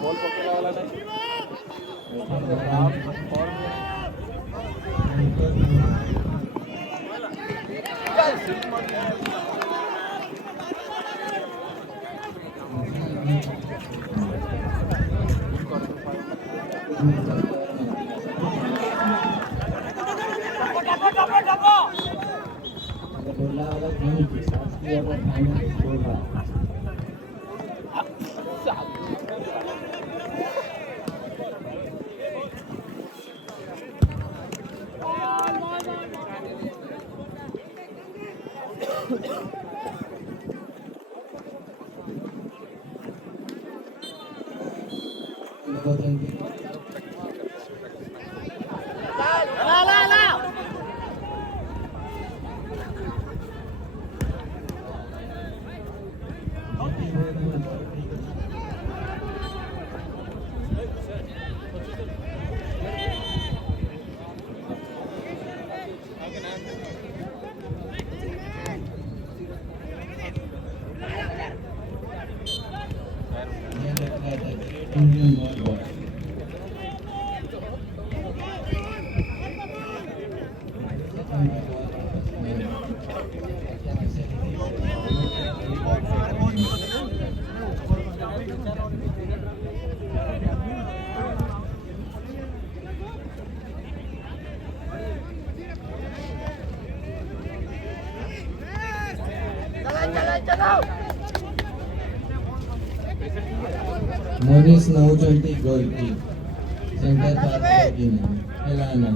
Ball पकड़ने वाला नहीं। Monis Naujanti goalkeeper. Center back begin. Hello.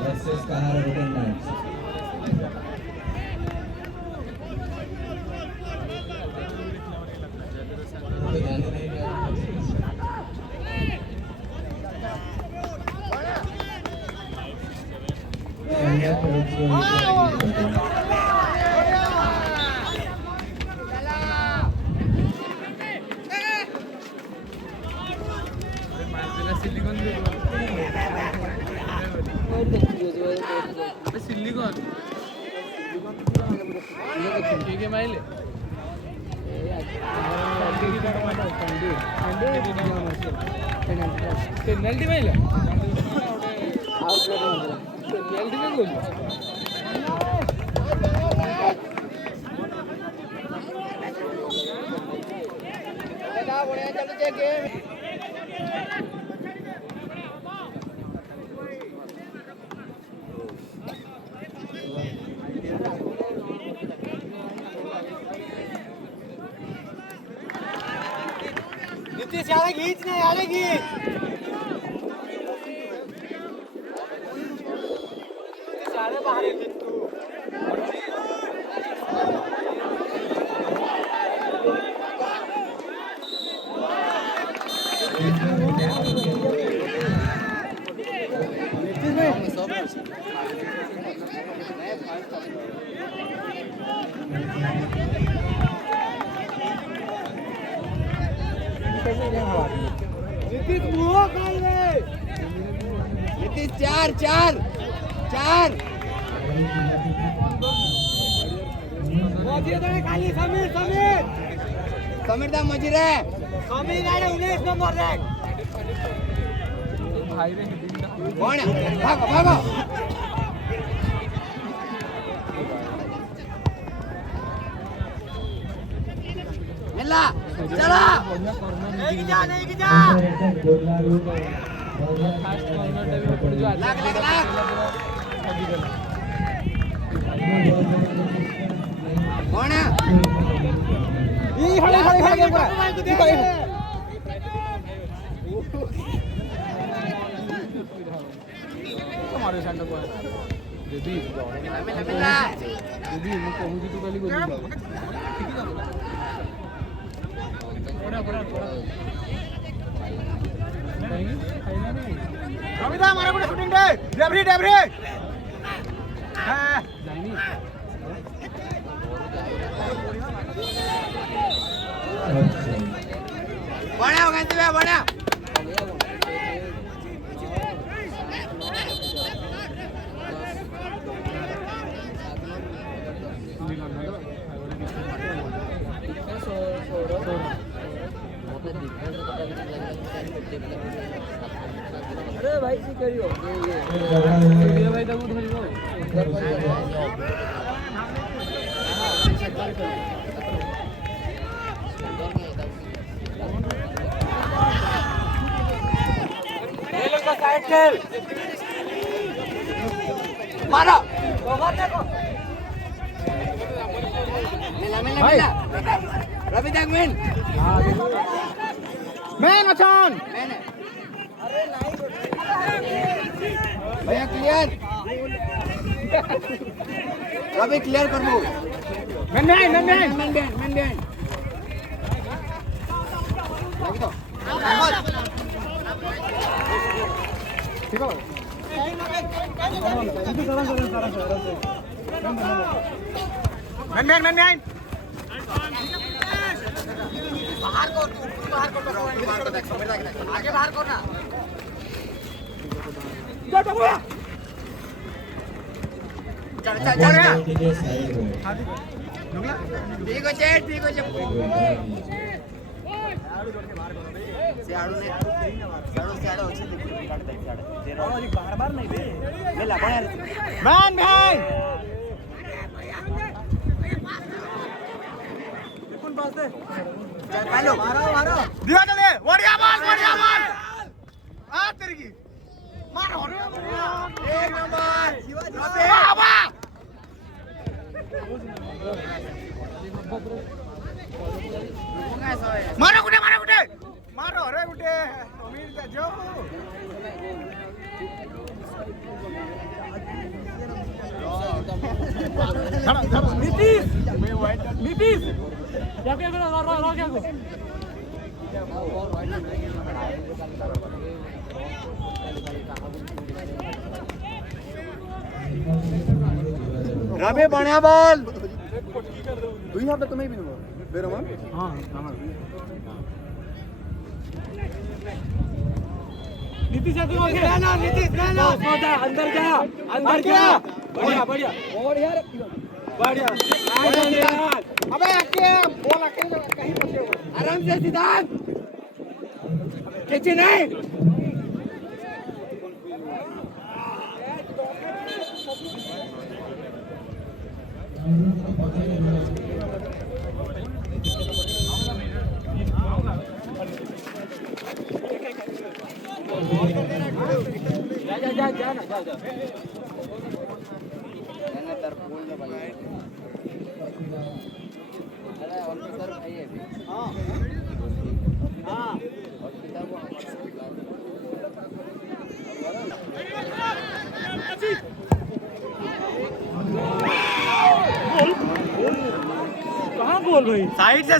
Versus Kahara Wooden Knights. Penalty माइले penalty में गोल नीतीश यार खींच नहीं यार खींच सारे बाहर है तू नीतीश मुंह कर ले नीतीश चार चार 4 खाली समीर समीर समीर दा मजी रे समीर आड़े 19 नंबर रे कौन भागो भागो मिला चला नहीं जा लाग कौन है ये खड़े तुम्हारे सामने को दीदी दीदी मैं कहूंगी तू खाली बोल रविदा हमारा पूरा शूटिंग दे डेबरी डेबरी हां जानी बड़ा हो गया तू बड़ा अरे भाई सी करियो ये भाई तब धरियो ये लोग का साइड खेल मारो ओवर देखो मिला रवि तक मैन अचान मैन अरे नहीं भैया क्लियर रवि क्लियर कर दो मैन लगी तो ठीक है मैन बाहर को आगे बाहर को ना चल ठीक है बार नहीं हेलो मारो दिया चले बढ़िया बॉल आ तेरी की मारो एक नंबर बाबा मारो गुटे मारो रे गुटे अमीर का जो नीतीश क्या क्या करो रो क्या को रवि बढ़िया बॉल दुई हाथ तुम्हें भी बेरो मान हां नीतीश आगे हो गया ना नीतीश ना अंदर जा बढ़िया अबे आके बॉल आके कहीं पहुंचे आराम से सिद्धांत खींचे नहीं जा तरफूल में बना अरे ऑफिसर भाई है हां और किताब वो कहां बोल भाई साइड से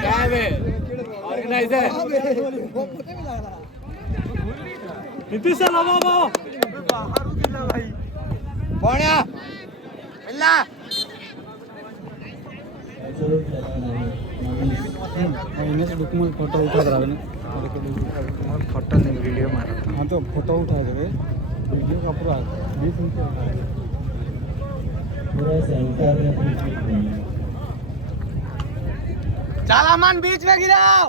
क्या है ऑर्गेनाइजर नीतीश से लगा बाहर उतरला भाई बढ़िया मिला इन्हें से डॉक्यूमेंट फोटो उठा रहा है ना फोटो नहीं वीडियो मारो हाँ तो फोटो उठा देवे वीडियो का पूरा 20 मिनट उठा देवे पूरा सेंटर में फिट नहीं चल अमन बीच में गिराओ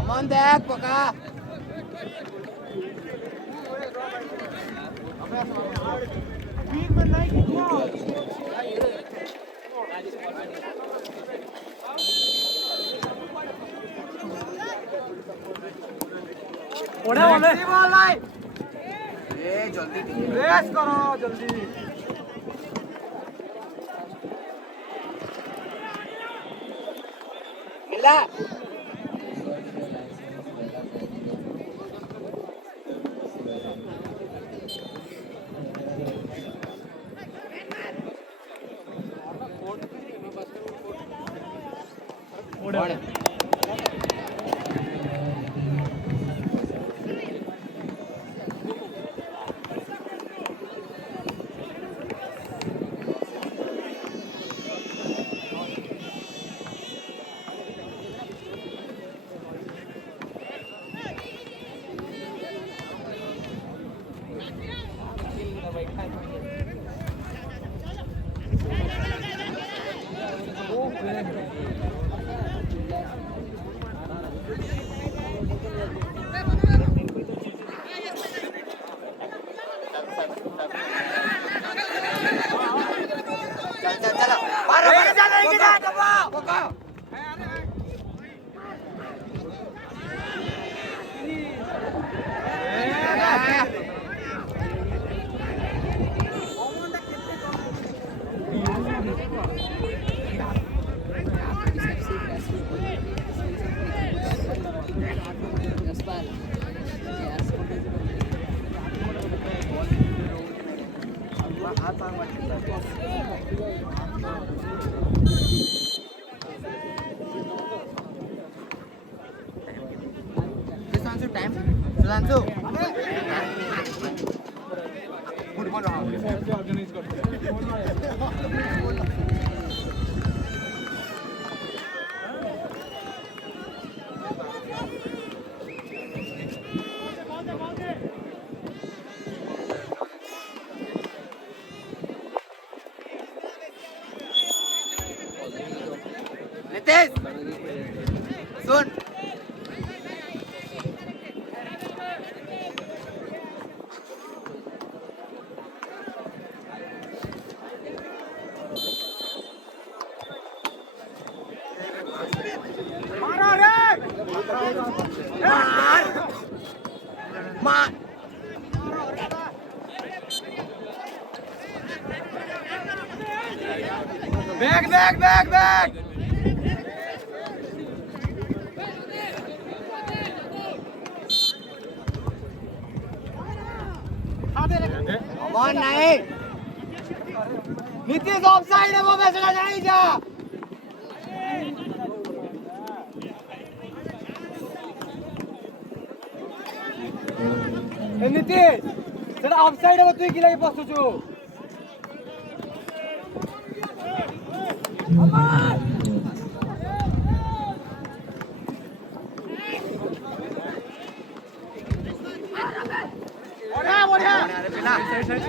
अमन देख पका ओढ़े ओढ़े ए जल्दी रेस करो जल्दी मिला टाइम सुधांशु फुटबॉल ऑर्गेनाइज करते नितेश सुन मारो रे मार मार बैग बैग बैग बैग अमन नहीं नीतीश ऑफसाइड है वो फैसला नहीं जा नीतीश ସେଟା ଅଫସାଇଡ୍ ହେବ ତୁଇ କି ଲାଗି ବସୁଛୁ ବଢିଆ ବଢିଆ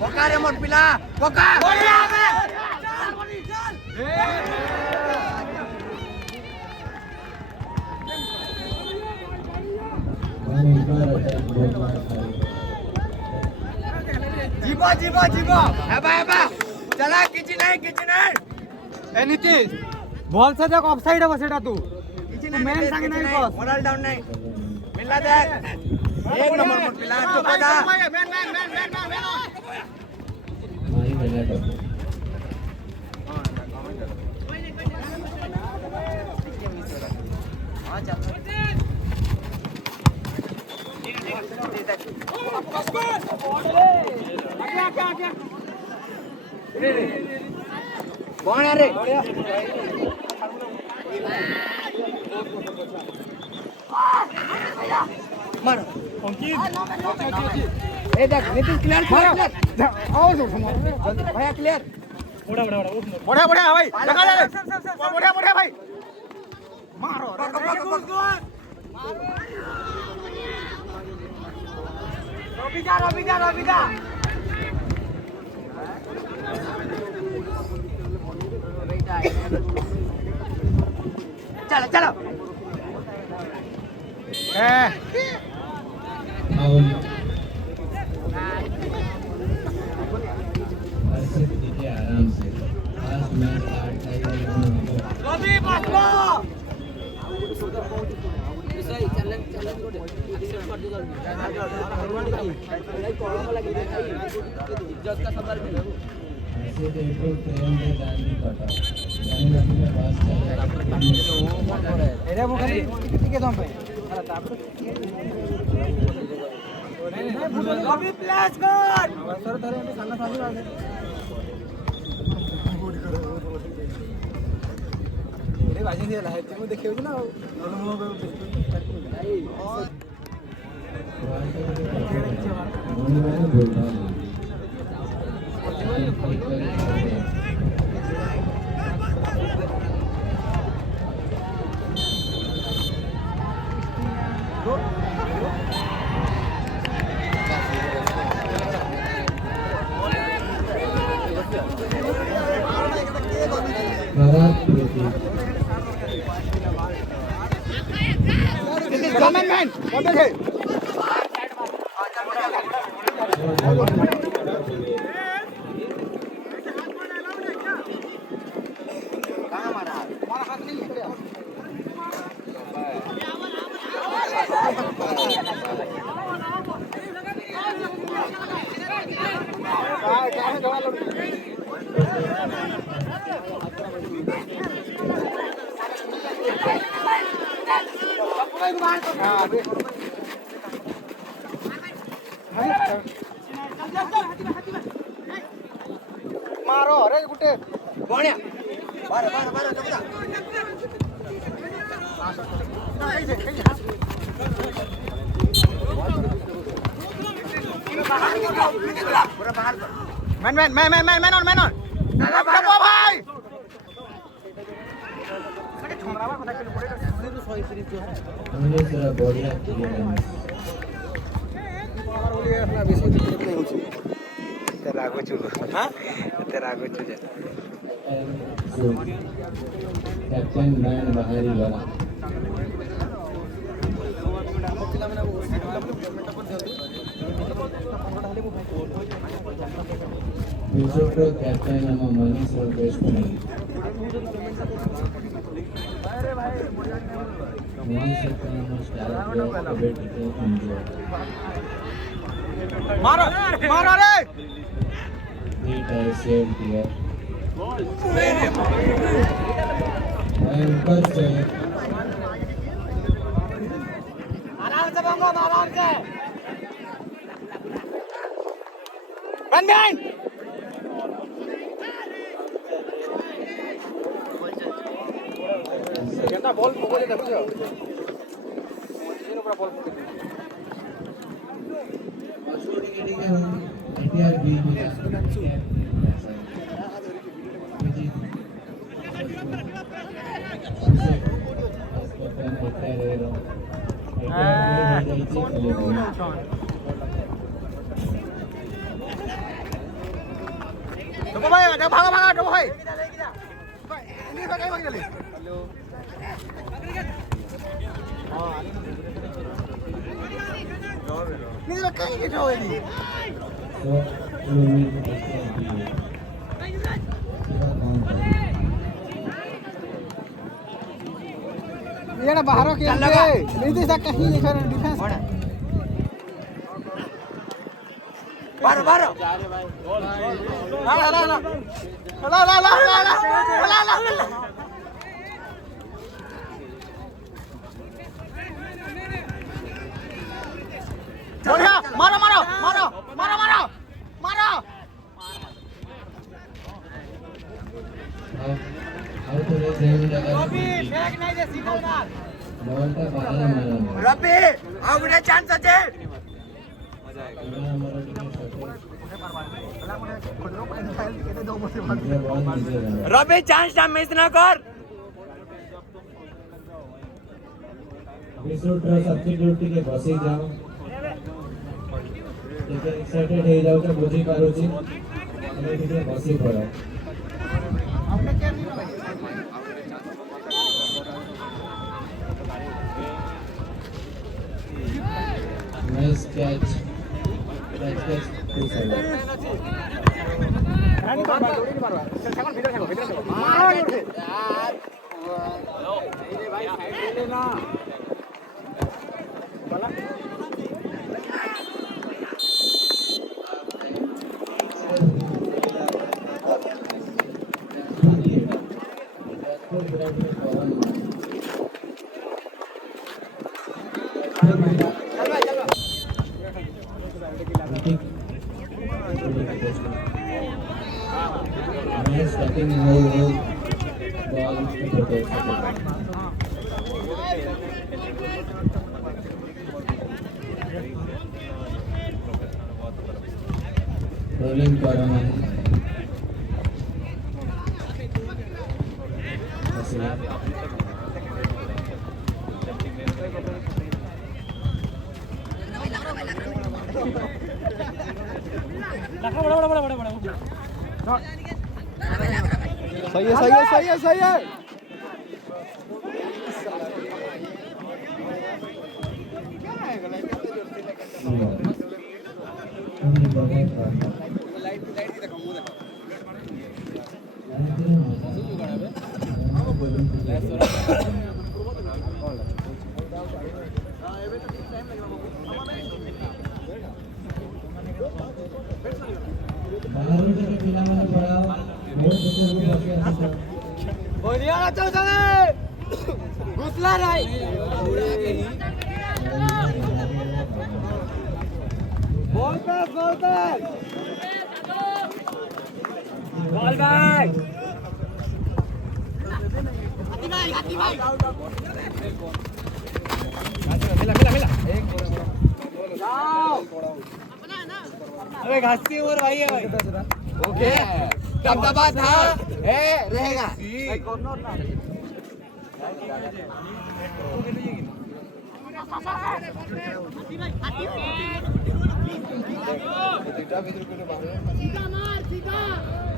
ପକା ରେ ମୋର ପିଲା ପକା ବଢିଆ जीवा जीवा जीवा हेबा हेबा चला किछि नहीं ए नीतीश बॉल से देख ऑफसाइड है सेटा तू मेन संग नहीं बस मोरल डाउन नहीं मिला देख एक नंबर पर पिला चोपड़ा भाई मिला तो हां चल कौन है रे मारो ए देख नीतीश क्लियर क्लियर आओ जो भैया क्लियर बढ़िया बढ़िया भाई लगा ले बढ़िया बढ़िया भाई मारो रबिका चलो चलो फाउल हर्षित दिखे आराम से लास्ट मैच 8 रवि पासलो हर्षित एक प्रेम के गांधी कटा यानी अपने पास एरिया मुख टिके दम पे रवि प्लेस कर सर धरे सामने सामने आ गए एरे बाजी दिला है तू देखियो ना मैन बोलते थे मारो अरे गुटे बढ़िया बार बार बार जबदा पूरा बाहर मैन ऑन कबो भाई हमने जरा बढ़िया किया कैप्टन बैंड बाहरी वाला दूसरा कैप्टन हम मनीष और बेस्ट नहीं मनीष का नाम स्टार प्लेयर बेटी के इंजॉय मारो मारो रे It has saved here. भयंकर से आराम से बंगो आराम से मैन केतना बॉल पकड़े देखो पूरा बॉल पकड़े एटीआर बी देखो भाई देखो भागा देखो भाई ini pakai pakai kali halo ini lo kayak gitu ini ये ना बाहर के नहीं दे सकता ही ये डिफेंस बारो बारो बढ़िया मारो मारो मारो मारो मारो मारो रवि फेंक नहीं दे सीधा मार बॉल का बाहर मारा रवि अब ने चांस है हमारा टिकट रवि चांस टा मिस ना कर सब्स्टिट्यूट टिके बसी जाओ टिके एक्साइटेड हे जाओ के बुझी पारुची तमे टिके बसी पड़ो nice catch Nice tapping ball to protect. Rolling Paraman. सही है सही है सही है सही है बोलिया ना चल चले घुसला नहीं बॉल पे बॉल बैक हाथी भाई मिला अबे घासी और भाई है भाई ओके दबदबा था रहेगा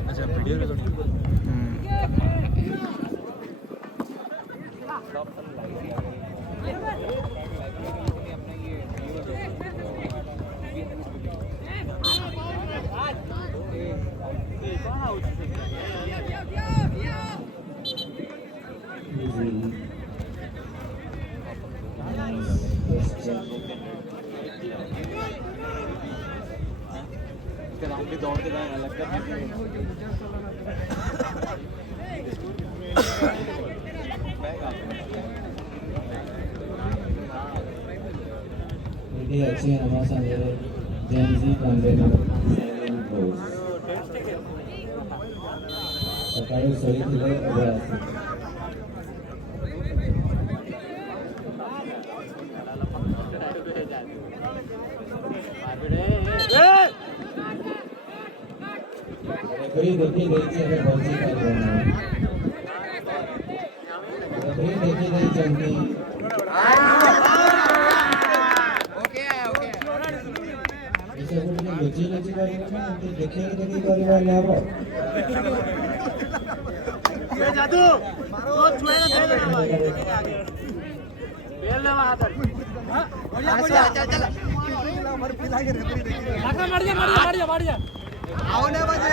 अच्छा वीडियो में दौड़ के जाए अलग कर ये अच्छी है हमारे संगे जेनजी कंटेनर सकाळी सही दिले उभे असते रेफरी देखी देखी अगर बॉक्सिंग कर रहे हैं रेफरी देखी नहीं चलती ओके ओके इसे कुछ लुची लुची करेंगे ना तो देखिए देखिए करेगा ना वो ये जादू मारो छुएगा दे देना भाई देखेंगे आगे बेल ले वहां पर हां बढ़िया चल चल हमारे पिला के रेफरी देखिए लगा मार जा आओ ना बजे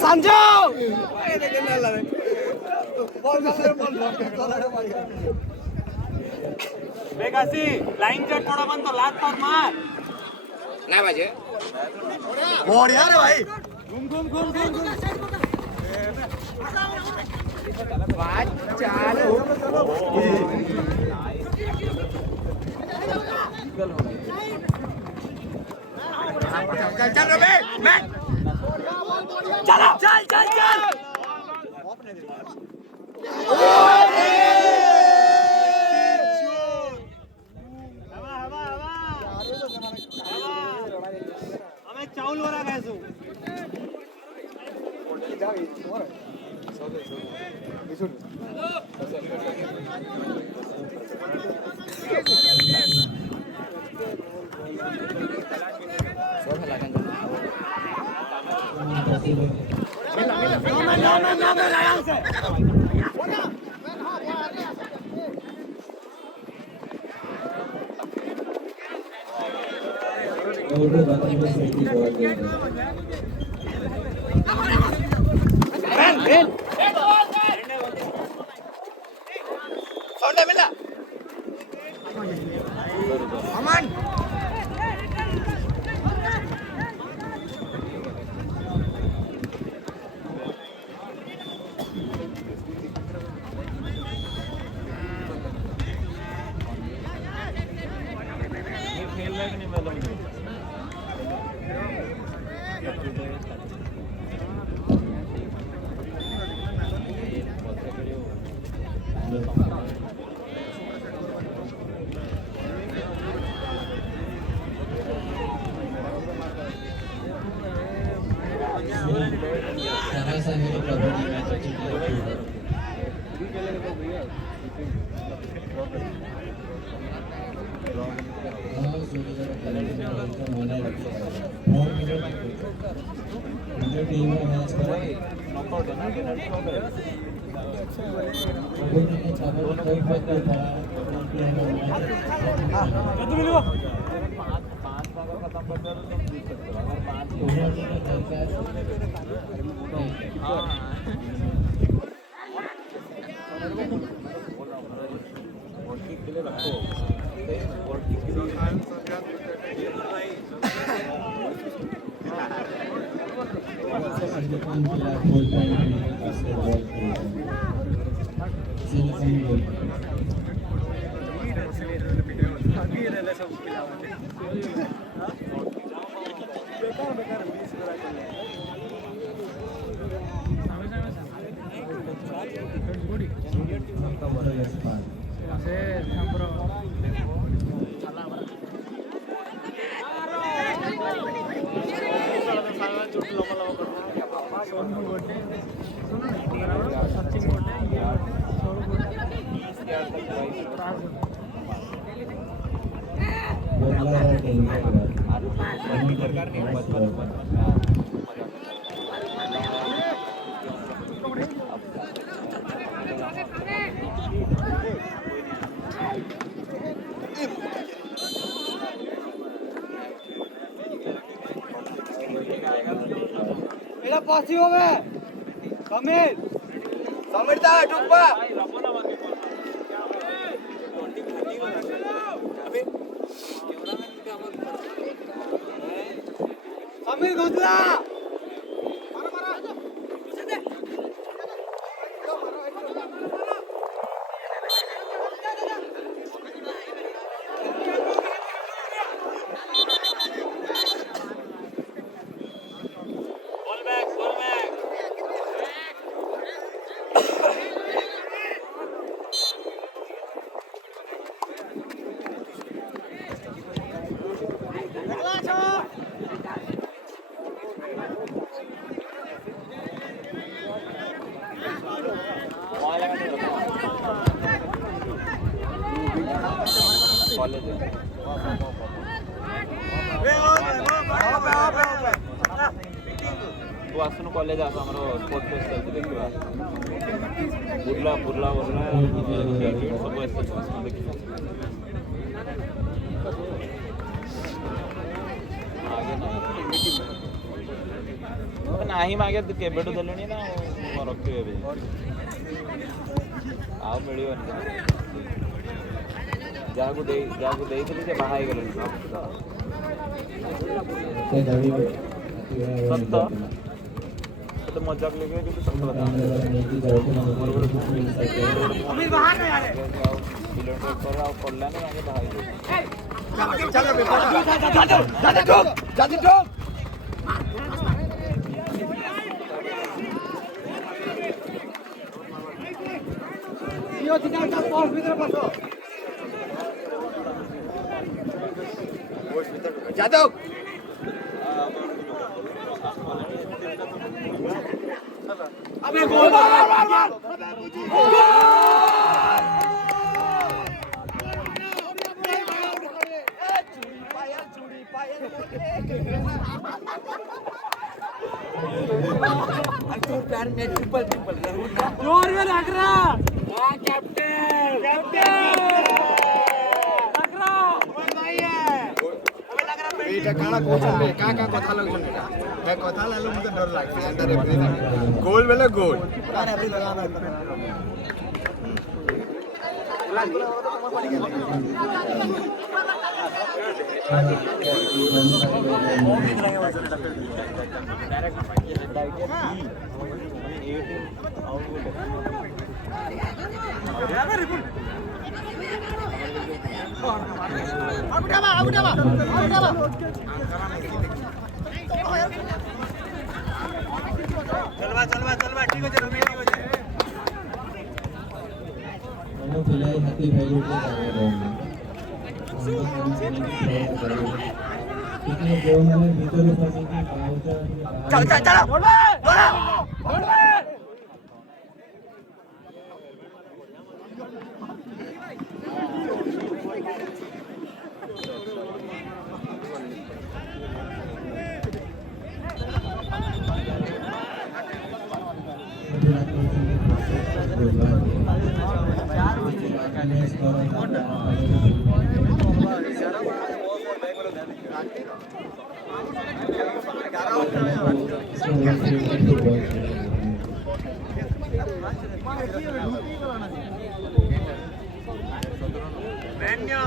समझो बेगासी लाइन चेक थोड़ा बंद तो लात पर मार ना बजे बढ़िया रे भाई घूम चल चल रबे मैं चल चल चल चल हमें चावल वरा खायचो सोने मिला अमन Sarasa Hero Kabaddi match अच्छी खेली। समीरदा डुब्बा समीर घुसला तू आसुन कॉलेज आस हमरो स्पोर्ट्स फेस्ट चलते देखिबा बुरला बुरला बुरला सब ऐसे देखिबा आगे नाही मागे केबेटो देलेनी ना रखिबे आ मिलियो जागु देइथिले जे बाहाई गेलनी सत्त तो मजाक लेके जो सब पता अभी बाहर नहीं आ रहे किलोमीटर कर रहा पड़ला नहीं आगे भाई जल्दी ठोक यो दिखा बॉल भीतर बसो जादव अबे गोल मार जोर में लग रहा कैप्टन लग रहा भाई है এইটা কানা কোচবে কাকা কথা লাগছন এটা এ কথা লালো মতে ডর লাগছে এটা রেফারি থাকে গোল বেলে গোল আর রেফারি লাগানো चलवा ठीक है रमेश ठीक है दोनों खिलाड़ी हाथी भाई के कितने जो मैंने भीतर ऊपर की चल चल चल बोल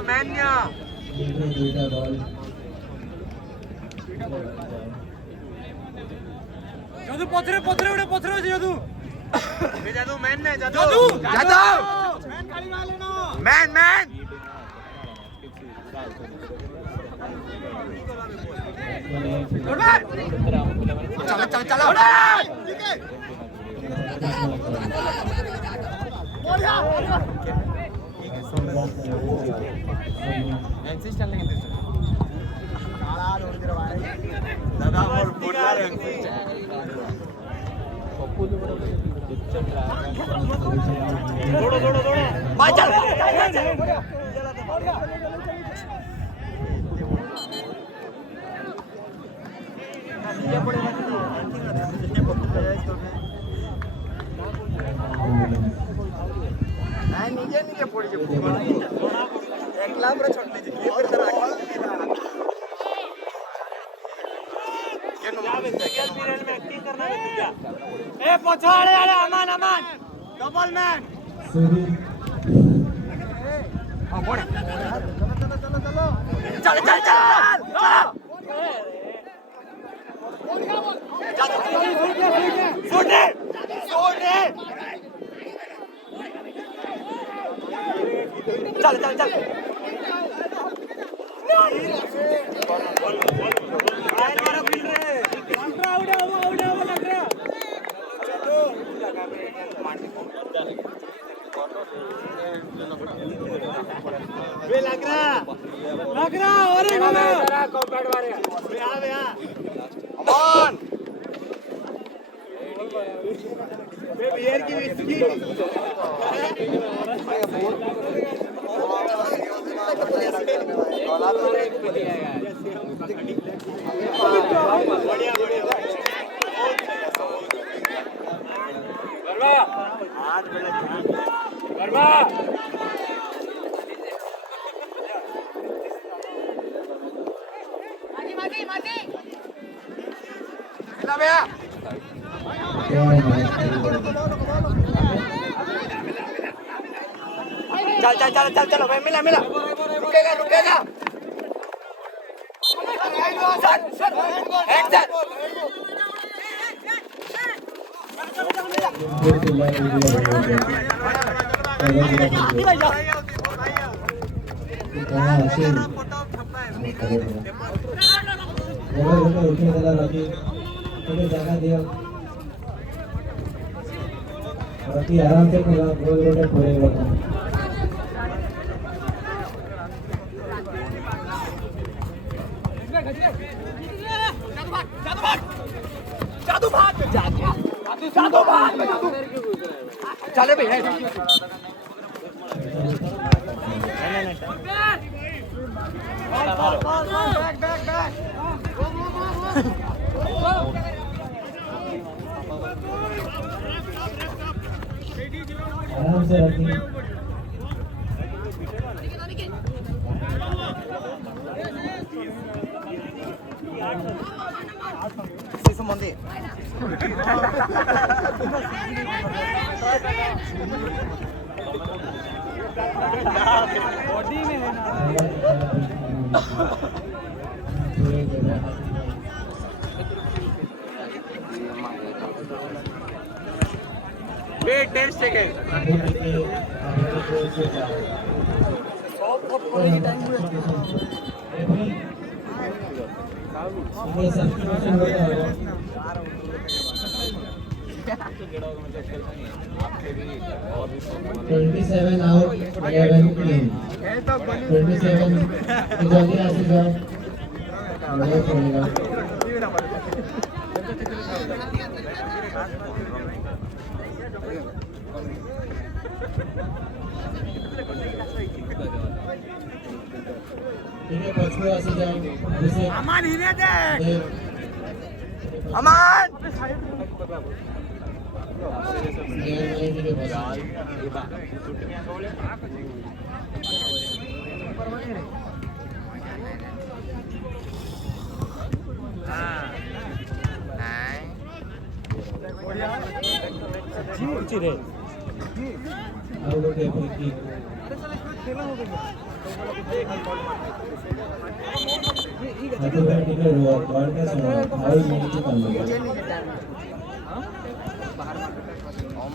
मैन्या जादू पथरे उड़े जादू जादू मैन ने जादू मैन खाली मार लेना मैन चलो चलो चलो ठीक है दादा और बोलर নিজে নিজে পড়েছে একলা পুরো ছট দিয়েছে কে ফের তার ए पछाड़े वाले अमान डबल मैन हां पड़े चल चल चल चल चल चल लग रहा और कॉम्पैक्ट मारे अमान बियर की विस्की बढ़िया वर्मा चल चल चल चल चलो भाई मिला रुकेगा सर आराम से खेला गोल रोटे पूरे बता चले भाई आराम से रखिए संबंधी बॉडी में है ना wait 10 second Seven out, 11 clean. 27 जल्दी आ जाओ बढ़िया खेलेगा ठीक है पछुआ आ जाओ जैसे अमान हिने दे अमान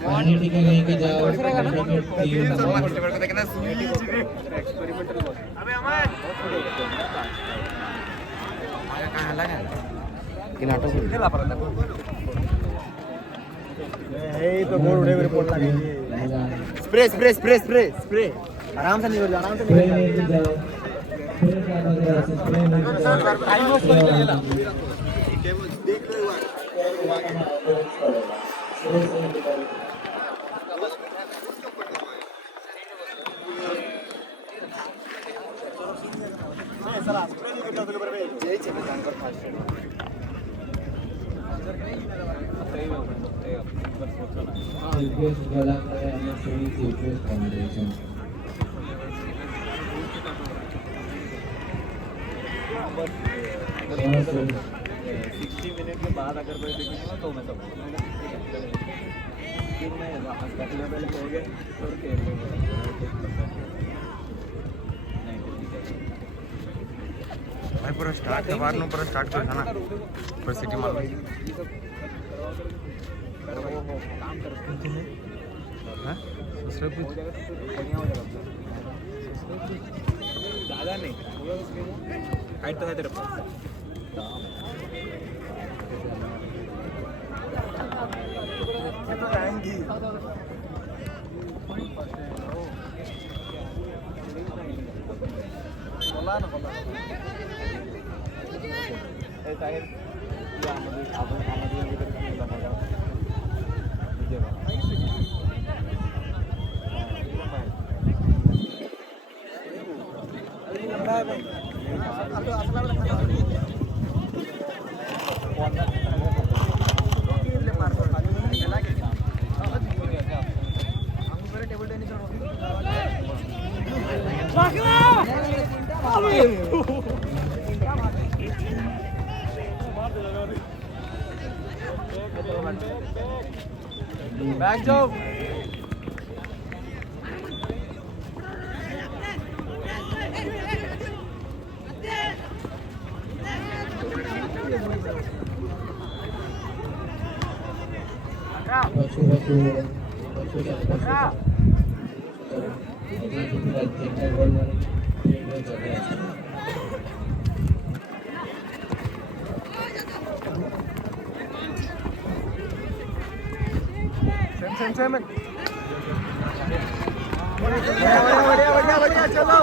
पानी टिके नहीं के जाओ तो गोल उड़े हुए पोल लगे spray spray spray spray spray आराम से निकल आराम से स्प्रे लेके जाओ स्प्रे क्या लग रहा है स्प्रे लेके जाओ टाइम ऑफ कर देला देख लो कॉम्बिनेशन 60 मिनट के बाद अगर कोई दिखेगा ना तो मैं सब फिर मैं पहले हो गए और खेल भाई पूरा स्टार्ट बार नो पूरा स्टार्ट कर ना पर सिटी मार हां दूसरा कुछ ज़्यादा नहीं हाइट तो है तेरे पास तो आएंगी बोला ना बोला ऐसा है या मुझे आवाज़ इधर का मिला होगा बैक जाओ बच्चों सेम बढ़िया चलो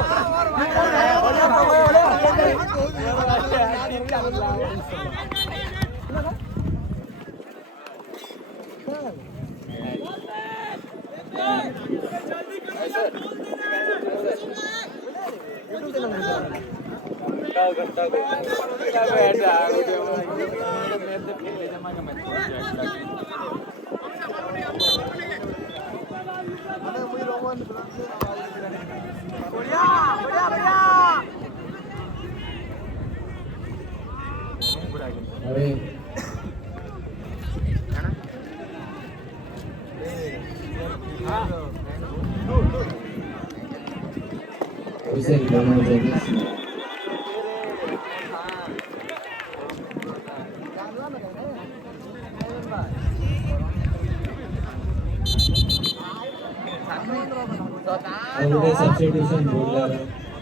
substitution bowler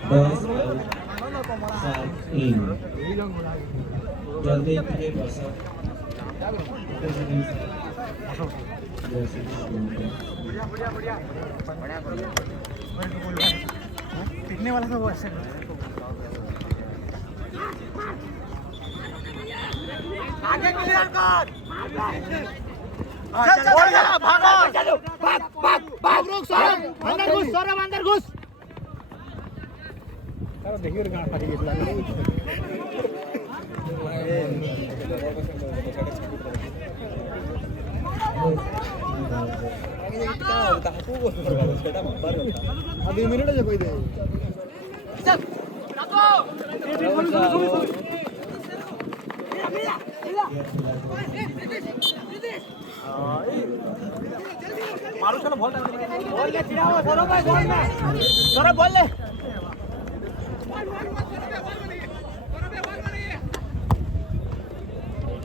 बस साथ इन जल्दी के बस पिटने वाला था वो ऐसे आगे क्लियर कर चल भागो भाग रुक सौरभ अंदर घुस देखिए गाना फाटी अभी मिनट है कोई दे मारो चलो बॉल ले चिड़ाओ सौरभ भाई बॉल में सौरभ बॉल ले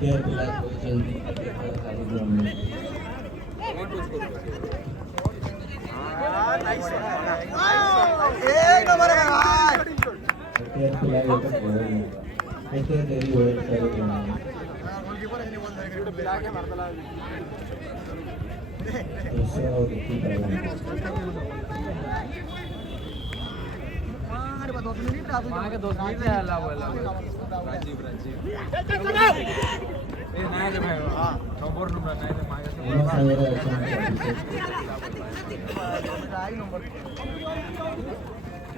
Dia bilang jल्दी एक नंबर है भाई dia bilang itu boleh itu dari world dari mana goalkeeper है नहीं बोल रहे बिला के मारता terus और देखी अरे बस 2 मिनट आ वहां के 2 मिनट है अल्लाह राजीव ए नया जब है हां नंबर नया जब मांगे नंबर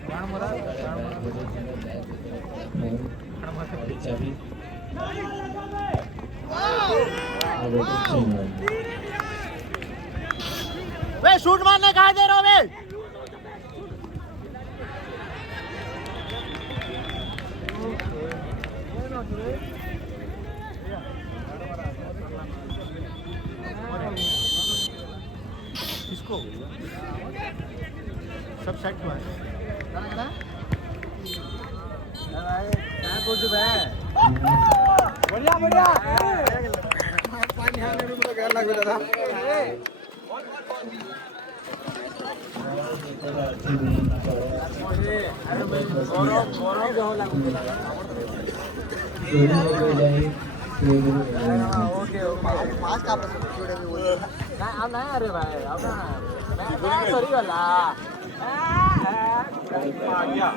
कौन मोरा चाबी वे शूट मारने कहा दे रहे हो बे किसको सब सेट हुआ है ना क्या कुछ है बढ़िया बढ़िया पानी आने में तो क्या लग रहा था ओके पास का ना अरे भाई अब ना सॉरी वाला आ गया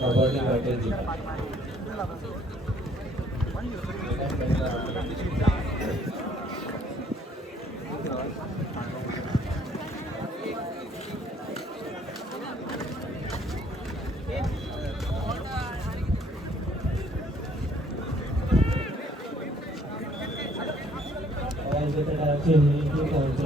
कबड्डी बैटल जी Kita dah cuma ini pun